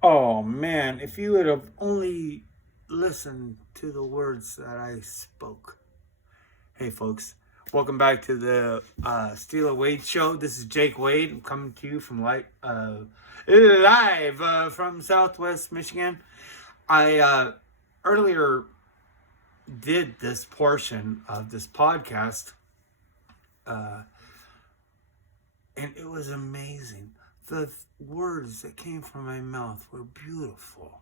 Oh man, if you would have only listened to the words that I spoke. Hey folks, welcome back to the Steeler Wade Show. This is Jake Wade. I'm coming to you from live from Southwest Michigan. I earlier did this portion of this podcast, uh, and it was amazing. The words that came from my mouth were beautiful.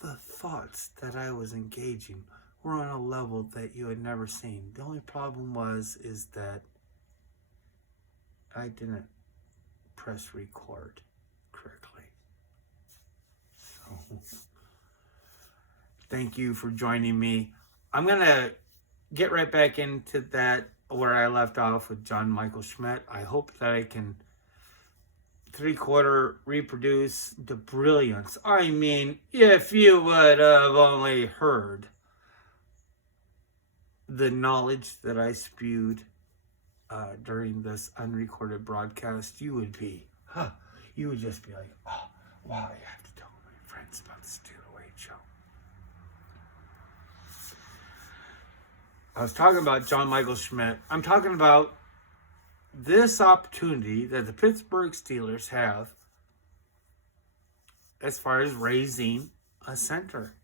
The thoughts that I was engaging were on a level that you had never seen. The only problem is that I didn't press record correctly. So, thank you for joining me. I'm gonna get right back into that where I left off with John Michael Schmitz. I hope that I can three-quarter reproduce the brilliance. I mean, if you would have only heard the knowledge that I spewed during this unrecorded broadcast, you would just be like, oh, wow, I have to tell my friends about the Steeler Wade Show. I was talking about John Michael Schmitz. I'm talking about this opportunity that the Pittsburgh Steelers have as far as raising a center.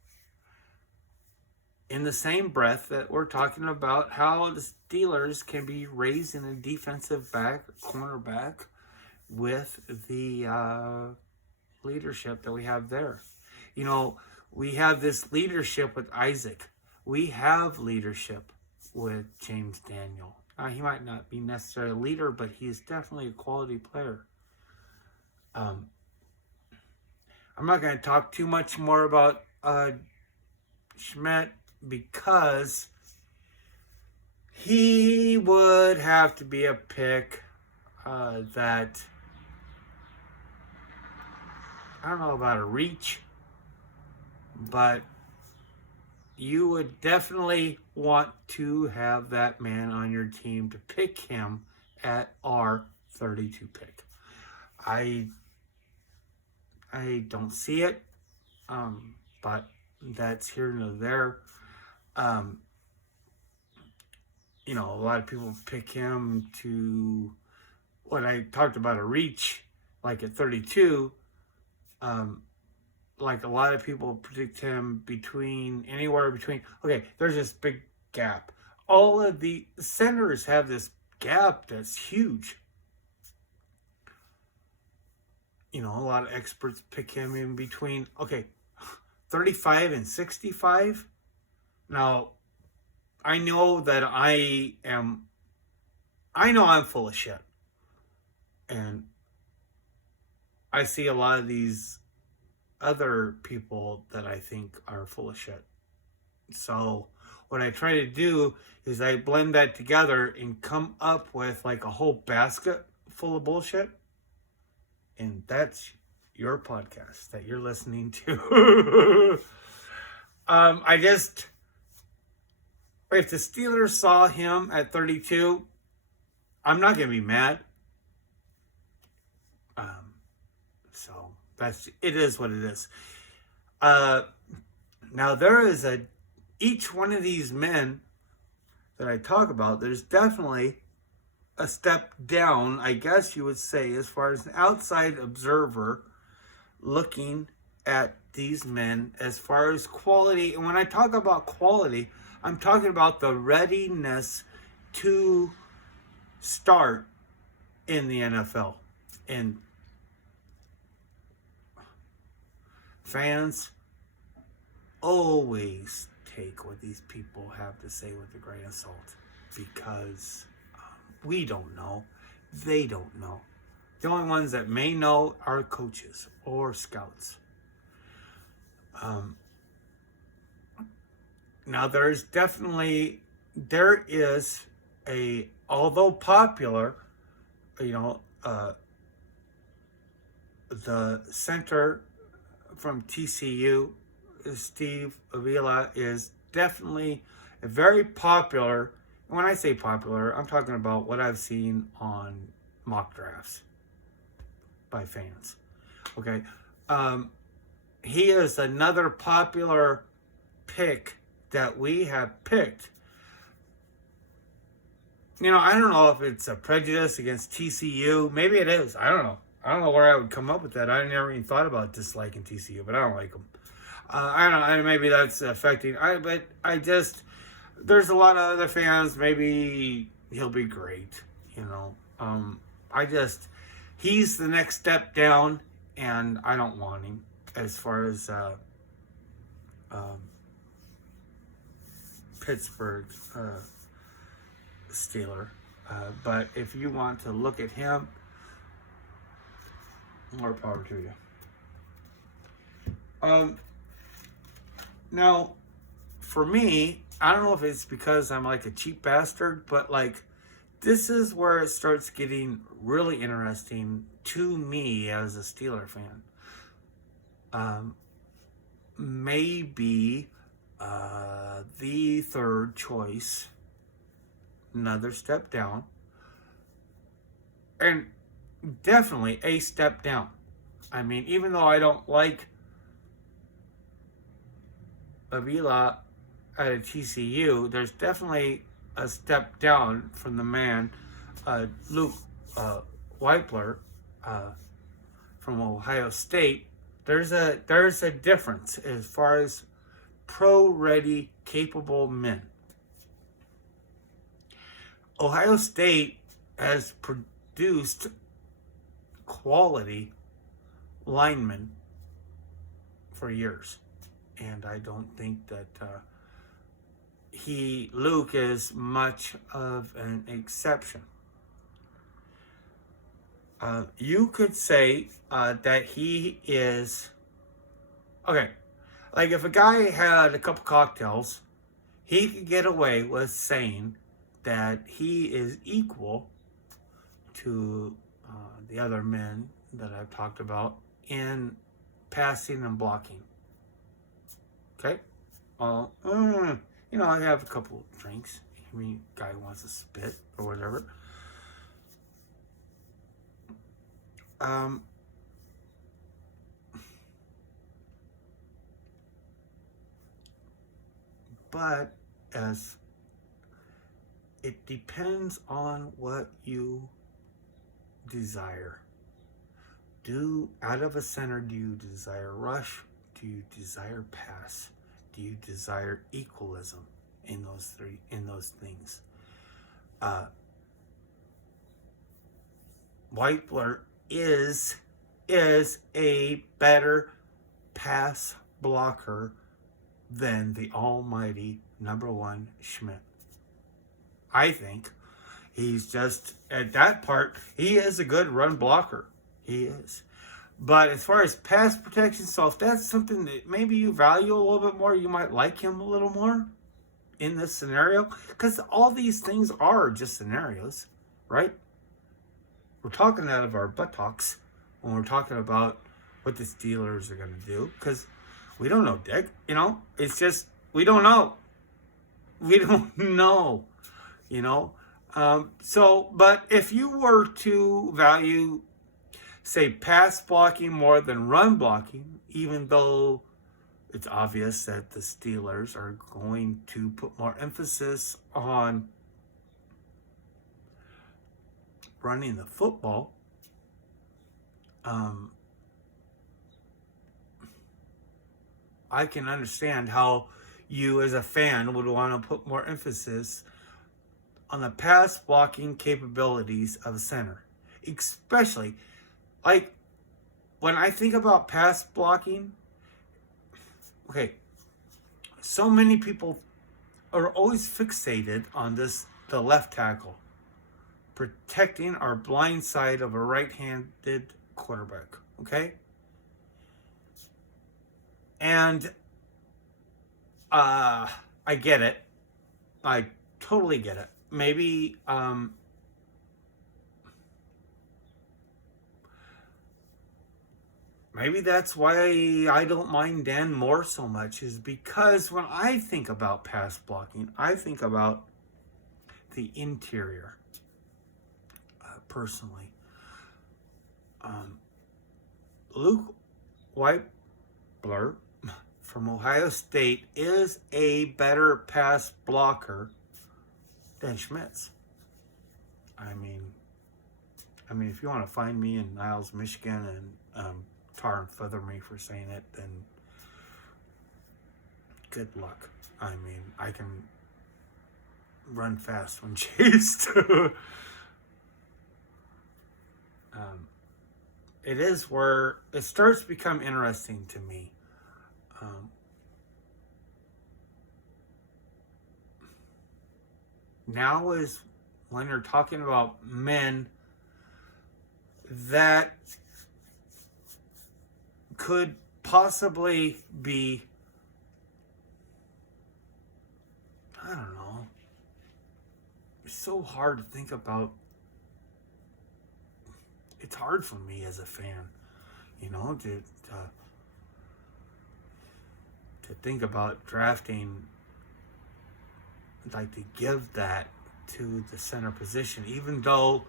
In the same breath that we're talking about how the Steelers can be raising a defensive back, cornerback, with the leadership that we have there. You know, we have this leadership with Isaac. We have leadership with James Daniel. He might not be necessarily a leader, but he is definitely a quality player. I'm not going to talk too much more about Schmidt because he would have to be a pick that, I don't know about a reach, but you would definitely want to have that man on your team to pick him at our 32 pick. I don't see it, but that's here nor there. You know, a lot of people pick him to what I talked about a reach, like at 32. Like a lot of people predict him anywhere between. Okay, there's this big gap. All of the centers have this gap that's huge. You know, a lot of experts pick him in between, 35 and 65. Now, I know that I'm full of shit. And I see a lot of these other people that I think are full of shit. So what I try to do is I blend that together and come up with like a whole basket full of bullshit. And that's your podcast that you're listening to. If the Steelers saw him at 32, I'm not going to be mad. So it is what it is. Now there is each one of these men that I talk about, there's definitely a step down, I guess you would say, as far as an outside observer looking at these men as far as quality. And when I talk about quality, I'm talking about the readiness to start in the NFL. And fans always take what these people have to say with a grain of salt because we don't know. They don't know. The only ones that may know are coaches or scouts. Now there is although popular, the center from TCU, Steve Avila, is definitely a very popular. And when I say popular, I'm talking about what I've seen on mock drafts by fans. Okay. he is another popular pick that we have picked. I don't know if it's a prejudice against TCU. Maybe it is. I don't know. I don't know where I would come up with that. I never even thought about disliking TCU, but I don't like them. I don't know. Maybe that's affecting. But I just, there's a lot of other fans. Maybe he'll be great. He's the next step down, and I don't want him as far as Pittsburgh Steeler. But if you want to look at him, more power to you. Now, for me, I don't know if it's because I'm like a cheap bastard, but like this is where it starts getting really interesting to me as a Steeler fan. Maybe the third choice, another step down, and definitely a step down. I mean, even though I don't like Avila at a TCU, there's definitely a step down from the man, Luke Wypler, from Ohio State. There's a difference as far as pro-ready, capable men. Ohio State has produced quality linemen for years, and I don't think that Luke is much of an exception. You could say that he is okay. Like if a guy had a couple cocktails, he could get away with saying that he is equal to the other men that I've talked about in passing and blocking. Okay? I have a couple drinks. I mean, guy wants to spit or whatever. But as it depends on what you desire. Out of a center, do you desire rush? Do you desire pass? Do you desire equalism in those things? Wypler is a better pass blocker than the almighty number one Schmitz. I think he's just, at that part, he is a good run blocker. He is. But as far as pass protection, so if that's something that maybe you value a little bit more, you might like him a little more in this scenario. Because all these things are just scenarios, right? We're talking out of our buttocks when we're talking about what the Steelers are going to do. Because we don't know, Dick. It's just, we don't know. We don't know. But if you were to value, say, pass blocking more than run blocking, even though it's obvious that the Steelers are going to put more emphasis on running the football, I can understand how you as a fan would want to put more emphasis on the pass blocking capabilities of a center. Especially, like, when I think about pass blocking, okay, so many people are always fixated on the left tackle, protecting our blind side of a right-handed quarterback, okay? And I get it. I totally get it. Maybe that's why I don't mind Dan Moore so much, is because when I think about pass blocking, I think about the interior, personally. Luke wypler from Ohio State is a better pass blocker than Schmitz. I mean, if you want to find me in Niles, Michigan, and tar and feather me for saying it, then good luck. I mean, I can run fast when chased. It is where it starts to become interesting to me. Now is when you're talking about men that could possibly be, I don't know, it's so hard to think about. It's hard for me as a fan, to think about drafting, like to give that to the center position, even though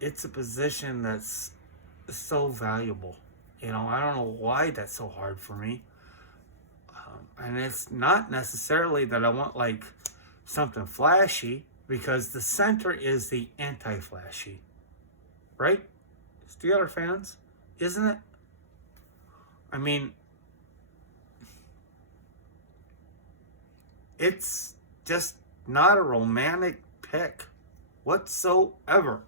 it's a position that's so valuable. I don't know why that's so hard for me. And it's not necessarily that I want like something flashy, because the center is the anti-flashy, right? Steeler fans, isn't it? I mean, it's just not a romantic pick whatsoever.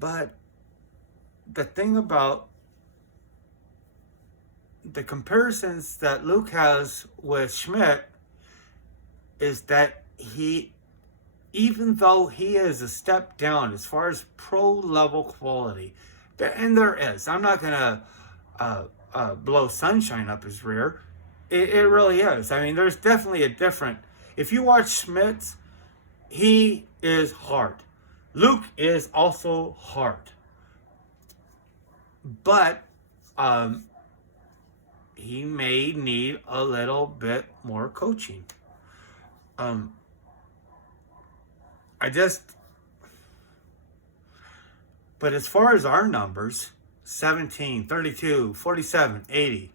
But the thing about the comparisons that Luke has with Schmidt is that even though he is a step down as far as pro level quality, and there is, I'm not going to blow sunshine up his rear. It really is. I mean, there's definitely a different. If you watch Schmitz, he is hard. Luke is also hard. But he may need a little bit more coaching. But as far as our numbers, 17, 32, 47, 80,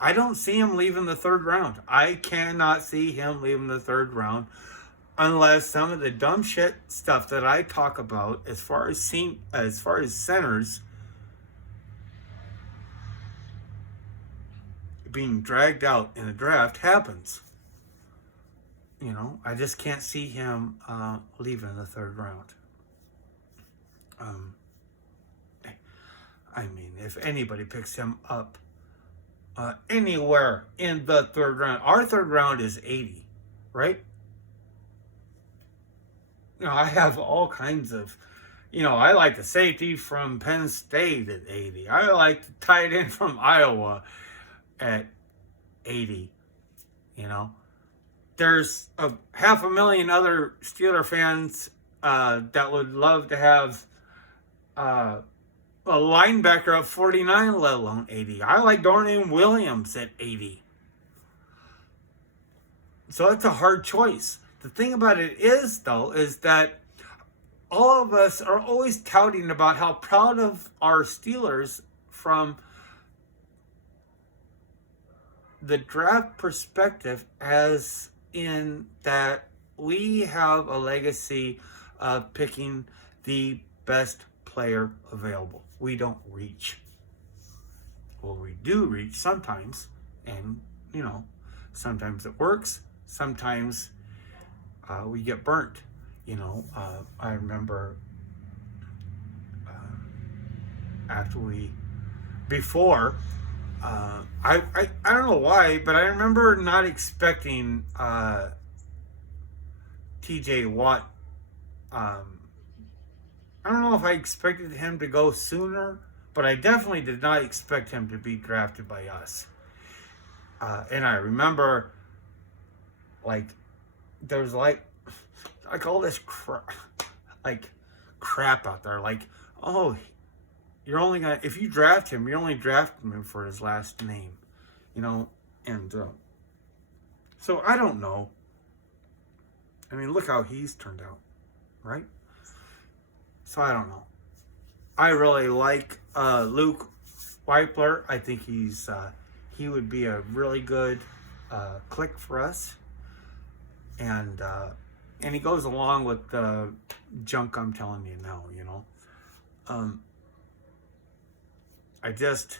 I don't see him leaving the third round. I cannot see him leaving the third round unless some of the dumb shit stuff that I talk about as far as centers being dragged out in the draft happens. I just can't see him leaving the third round. I mean, if anybody picks him up anywhere in the third round, our third round is 80, right? I have all kinds of, I like the safety from Penn State at 80. I like the tight end from Iowa at 80. There's 500,000 other Steeler fans that would love to have a linebacker at 49, let alone 80. I like Dorian Williams at 80. So it's a hard choice. The thing about it is, though, is that all of us are always touting about how proud of our Steelers from the draft perspective, as in that we have a legacy of picking the best player available. We don't reach. Well, we do reach sometimes, and sometimes it works, sometimes we get burnt. I remember I don't know why, but I remember not expecting TJ Watt. I don't know if I expected him to go sooner, but I definitely did not expect him to be drafted by us. And I remember, there was all this crap out there. Oh, you're only gonna, if you draft him, you're only drafting him for his last name, and so I don't know. I mean, look how he's turned out, right? So I don't know. I really like Luke Wypler. I think he would be a really good click for us, and he goes along with the junk I'm telling you now. I just,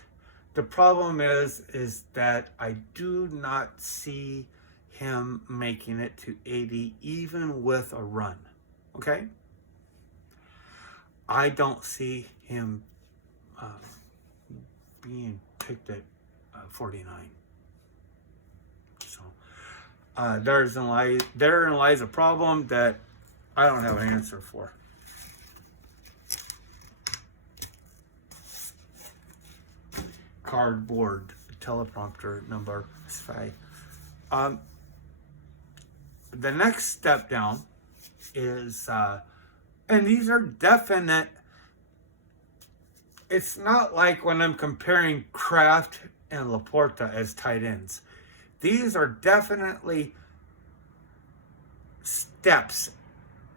the problem is that I do not see him making it to 80 even with a run. Okay? I don't see him being picked at 49. So therein lies a problem that I don't have an answer for. Cardboard teleprompter number 5. The next step down is, and these are definite. It's not like when I'm comparing Kraft and Laporta as tight ends. These are definitely steps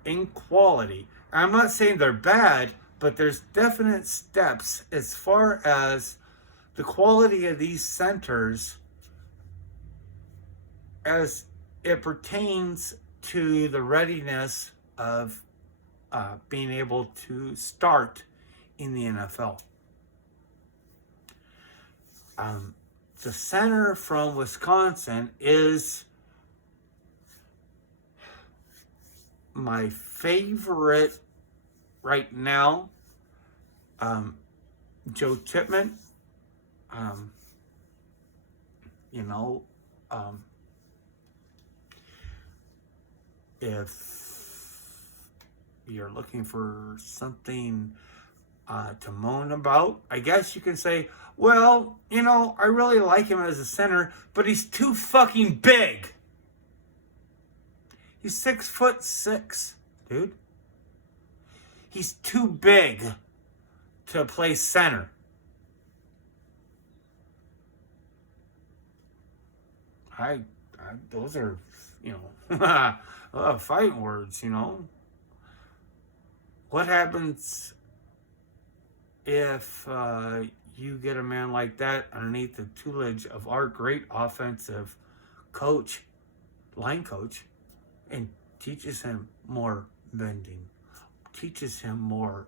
in quality. I'm not saying they're bad, but there's definite steps as far as the quality of these centers as it pertains to the readiness of being able to start in the NFL. The center from Wisconsin is my favorite right now. Joe Tippman. If you're looking for something to moan about, I guess you can say, well, I really like him as a center, but he's too fucking big. He's 6'6", dude. He's too big to play center. Those are, fighting words, What happens if you get a man like that underneath the tutelage of our great offensive line coach, and teaches him more bending, teaches him more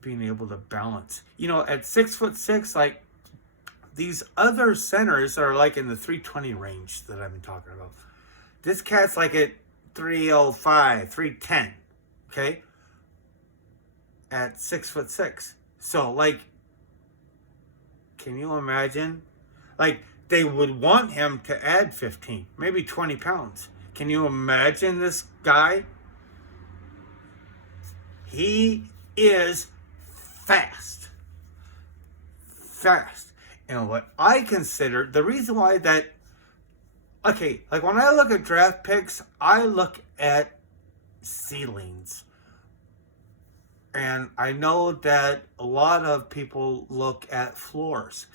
being able to balance. At 6'6", like, these other centers are like in the 320 range that I've been talking about. This cat's like at 305, 310, okay? At 6'6". So, like, can you imagine? Like, they would want him to add 15, maybe 20 pounds. Can you imagine this guy? He is fast. And what I consider, the reason why that, okay, like when I look at draft picks, I look at ceilings. And I know that a lot of people look at floors.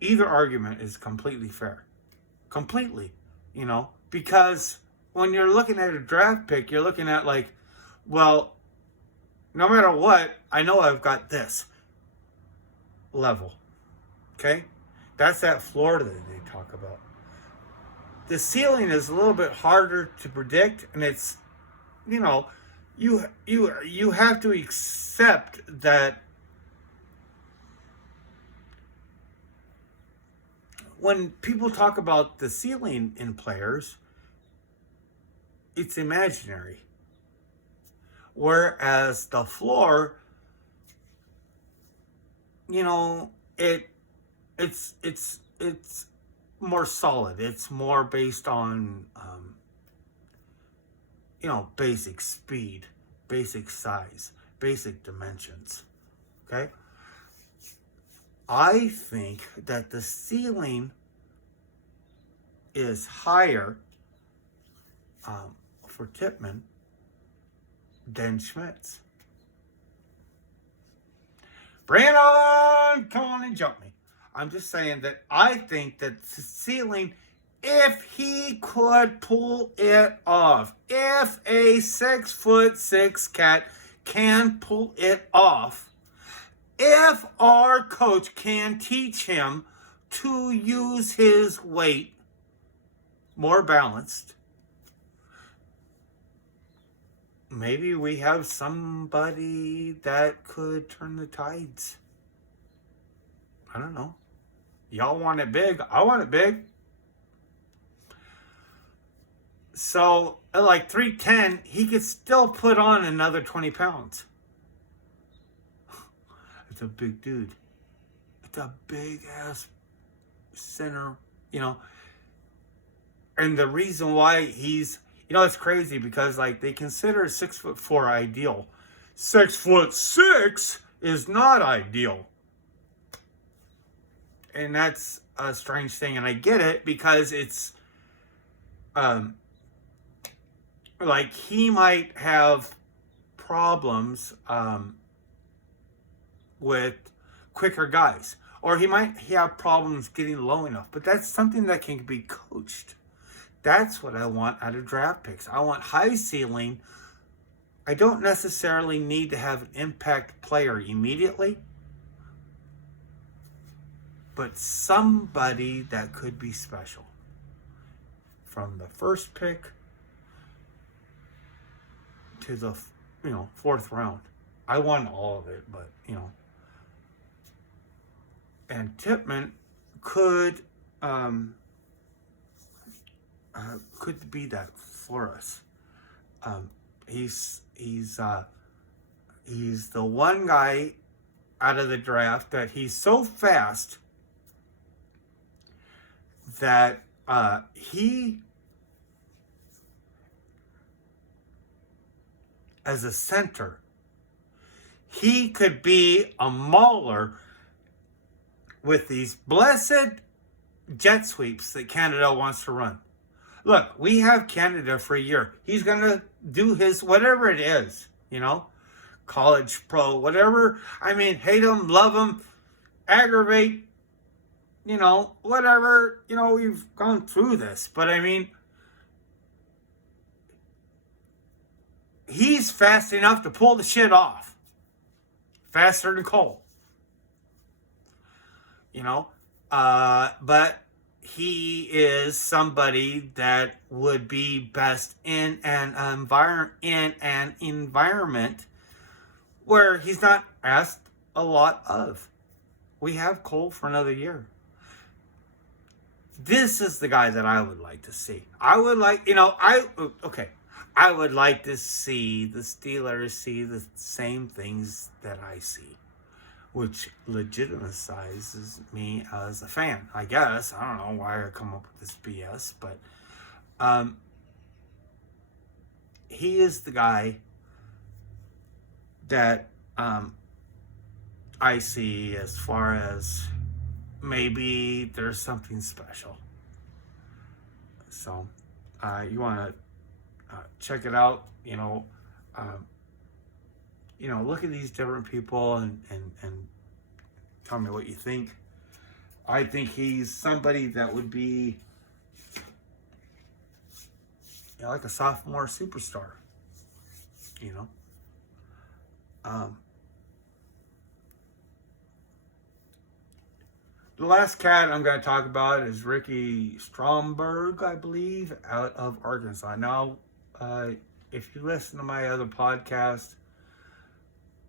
Either argument is completely fair. Completely, because when you're looking at a draft pick, you're looking at like, well, no matter what, I know I've got this level. Okay? That's that floor that they talk about. The ceiling is a little bit harder to predict, and it's, you have to accept that when people talk about the ceiling in players, it's imaginary. Whereas the floor, it's more solid. It's more based on basic speed, basic size, basic dimensions. Okay? I think that the ceiling is higher for Tippman than Schmitz. Bring it on! Come on and jump me. I'm just saying that I think that the ceiling if he could pull it off, if a 6'6" cat can pull it off, if our coach can teach him to use his weight more balanced, maybe we have somebody that could turn the tides. I don't know. Y'all want it big. I want it big. So at like 310, he could still put on another 20 pounds. It's a big dude. It's a big ass center, And the reason why he's, it's crazy because like they consider 6'4" ideal. 6'6" is not ideal. And that's a strange thing. And I get it because it's, like he might have problems with quicker guys, or he might have problems getting low enough, but that's something that can be coached. That's what I want out of draft picks. I want high ceiling. I don't necessarily need to have an impact player immediately, but somebody that could be special from the first pick to the fourth round. I want all of it, but and Tippman could be that for us. He's the one guy out of the draft that he's so fast that he, as a center, he could be a mauler with these blessed jet sweeps that Canada wants to run. Look, we have Canada for a year. He's going to do his, whatever it is, college pro, whatever. I mean, hate him, love him, aggravate, whatever. We've gone through this. But I mean, he's fast enough to pull the shit off. Faster than Cole. But he is somebody that would be best in an environment where he's not asked a lot of. We have Cole for another year. This is the guy that I would like to see. I would like, I would like to see the Steelers see the same things that I see, which legitimizes me as a fan, I guess. I don't know why I come up with this BS, but he is the guy that I see as far as maybe there's something special. So you want to check it out, look at these different people and tell me what you think. I think he's somebody that would be like a sophomore superstar, The last cat I'm going to talk about is Ricky Stromberg, I believe, out of Arkansas. Now, if you listen to my other podcast,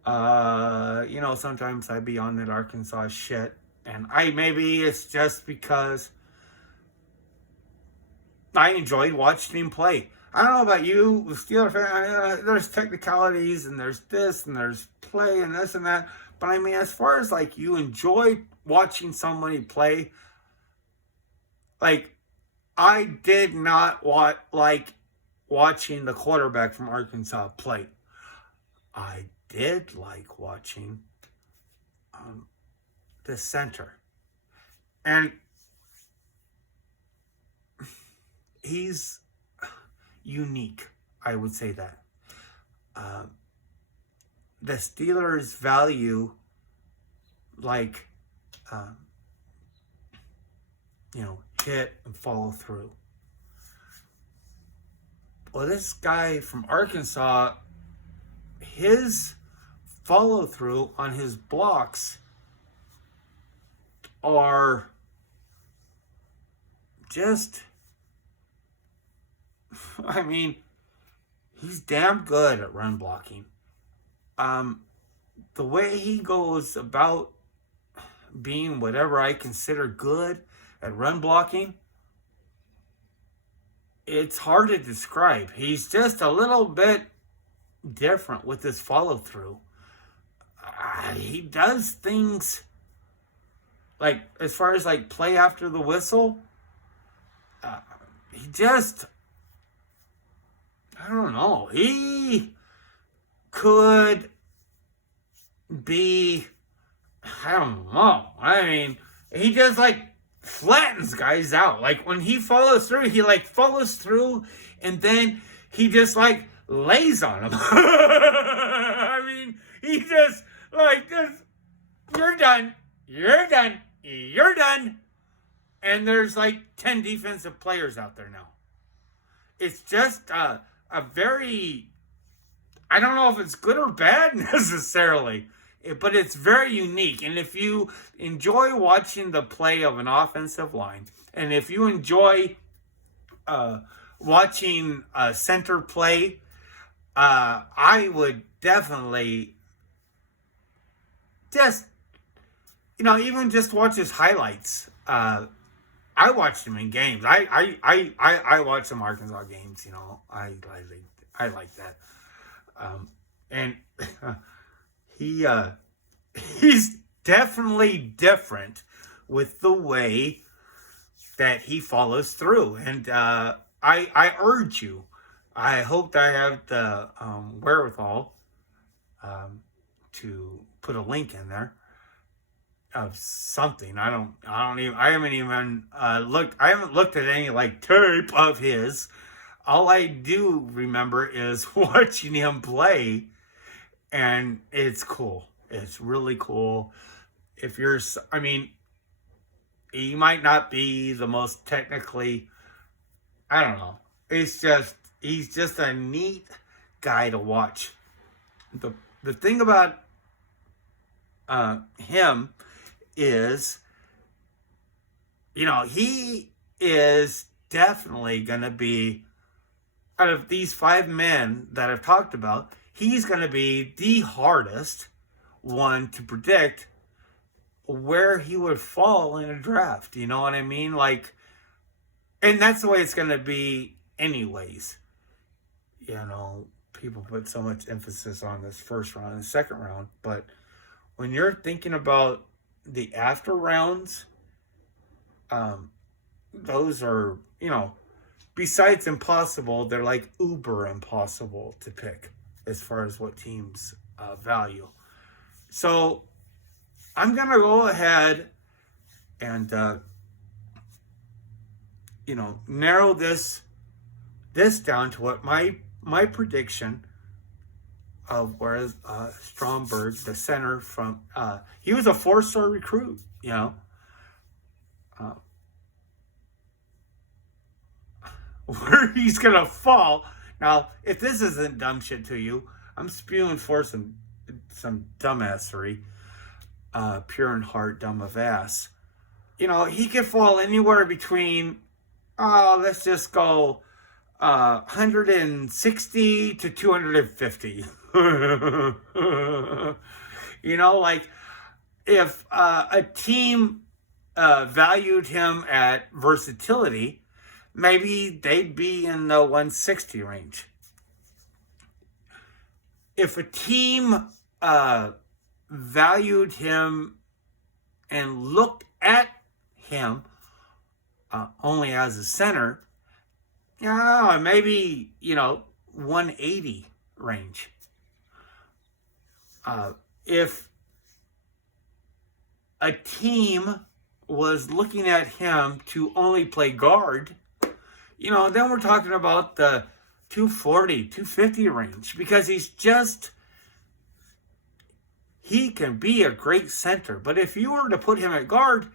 sometimes I be on that Arkansas shit, and maybe it's just because I enjoyed watching him play. I don't know about you, the Steelers fan, there's technicalities, and there's this, and there's play, and this and that, but I mean, as far as like you enjoy watching somebody play, like I did not like watching the quarterback from Arkansas play. I did like watching the center. And he's unique, I would say that. The Steelers value, like, hit and follow through. Well, this guy from Arkansas, his follow through on his blocks are just, I mean, he's damn good at run blocking. The way he goes about being whatever I consider good at run blocking, it's hard to describe. He's just a little bit different with his follow through. He does things like, as far as like play after the whistle, he just, I don't know, he could be, I don't know. I mean, he just like flattens guys out. Like when he follows through, he like follows through and then he just like lays on him. I mean, he just like, just, you're done. You're done. You're done. And there's like 10 defensive players out there now. It's just a very, I don't know if it's good or bad necessarily, but it's very unique. And if you enjoy watching the play of an offensive line, and if you enjoy watching center play, I would definitely just, even just watch his highlights. I watched him in games. I watched some Arkansas games. I like that. And he's definitely different with the way that he follows through. And I urge you. I hope that I have the wherewithal to put a link in there of something. I haven't even looked at any like tape of his. All I do remember is watching him play, and it's cool. It's really cool. He might not be the most technically, I don't know. He's just a neat guy to watch. The thing about him is, he is definitely going to be, out of these 5 men that I've talked about, he's going to be the hardest one to predict where he would fall in a draft. You know what I mean? Like, and that's the way it's going to be anyways. People put so much emphasis on this first round and second round, but when you're thinking about the after rounds, those are, besides impossible, they're like uber impossible to pick as far as what teams value. So I'm going to go ahead and, narrow this down to what my prediction of where Stromberg, the center from, he was a 4-star recruit, where he's going to fall. Now, if this isn't dumb shit to you, I'm spewing for some dumbassery, pure in heart, dumb of ass. He could fall anywhere between, let's just go 160 to 250. Like if a team valued him at versatility, maybe they'd be in the 160 range. If a team valued him and looked at him only as a center, maybe 180 range. If a team was looking at him to only play guard, then we're talking about the 240, 250 range, because he can be a great center. But if you were to put him at guard,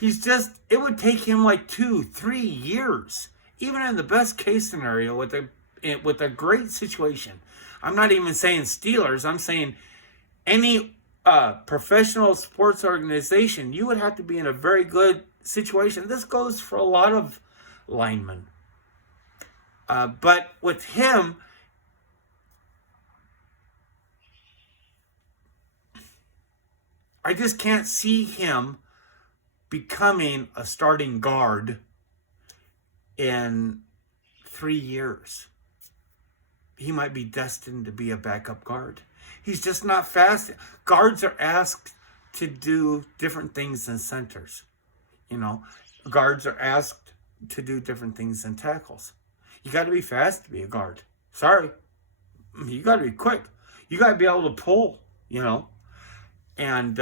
it would take him like 2-3 years, even in the best case scenario with a great situation. I'm not even saying Steelers. I'm saying any professional sports organization, you would have to be in a very good situation. This goes for a lot of linemen. But with him, I just can't see him becoming a starting guard in 3 years. He might be destined to be a backup guard. He's just not fast. Guards are asked to do different things than centers. You know, guards are asked to do different things than tackles. You got to be fast to be a guard. Sorry. You got to be quick. You got to be able to pull, you know. And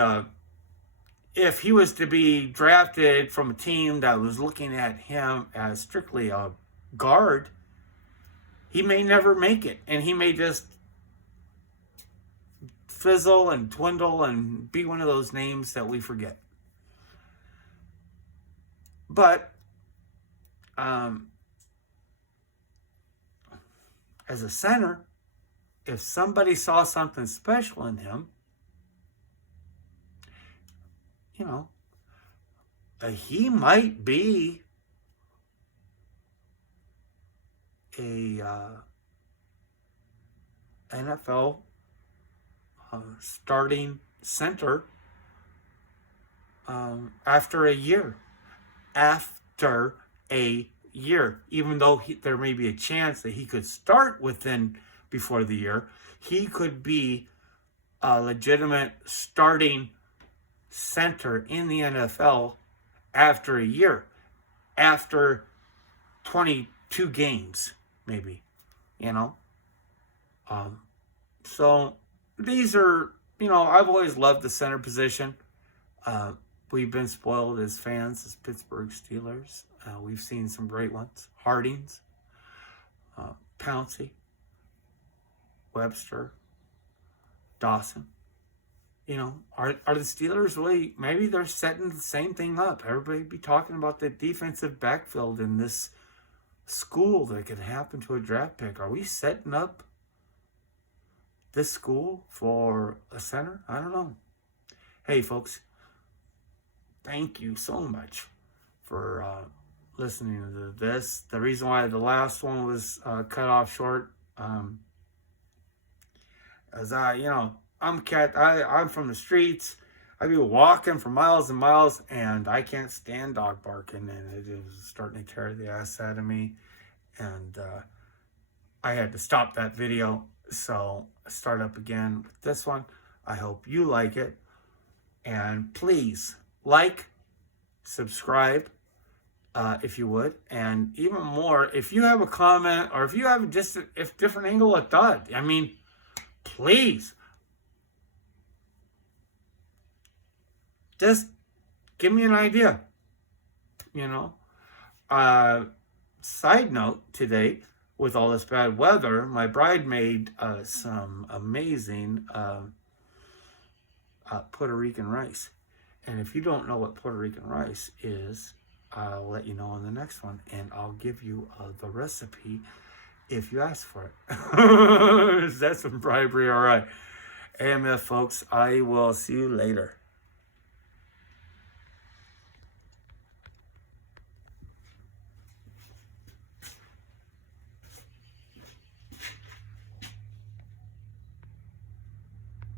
if he was to be drafted from a team that was looking at him as strictly a guard, he may never make it. And he may just fizzle and dwindle and be one of those names that we forget. But as a center, if somebody saw something special in him, you know, he might be a NFL starting center after a year. After a year, even though there may be a chance that he could start before the year, he could be a legitimate starting center in the NFL after a year, after 22 games, maybe, you know. So these are, you know, I've always loved the center position. We've been spoiled as fans, as Pittsburgh Steelers. We've seen some great ones. Hardings, Pouncey, Webster, Dawson. You know, are the Steelers really, maybe they're setting the same thing up. Everybody be talking about the defensive backfield in this school that could happen to a draft pick. Are we setting up this school for a center? I don't know. Hey, folks, thank you so much for listening to this. The reason why the last one was cut off short is I'm from the streets. I be walking for miles and miles, and I can't stand dog barking, and it is starting to tear the ass out of me. And I had to stop that video, so I start up again with this one. I hope you like it, and please like, subscribe, if you would, and even more, if you have a comment or if you have just a different angle of thought, I mean, please. Just give me an idea, you know. Side note, today, with all this bad weather, my bride made some amazing Puerto Rican rice. And if you don't know what Puerto Rican rice is, I'll let you know on the next one. And I'll give you the recipe if you ask for it. Is that some bribery? All right. AMF, folks, I will see you later.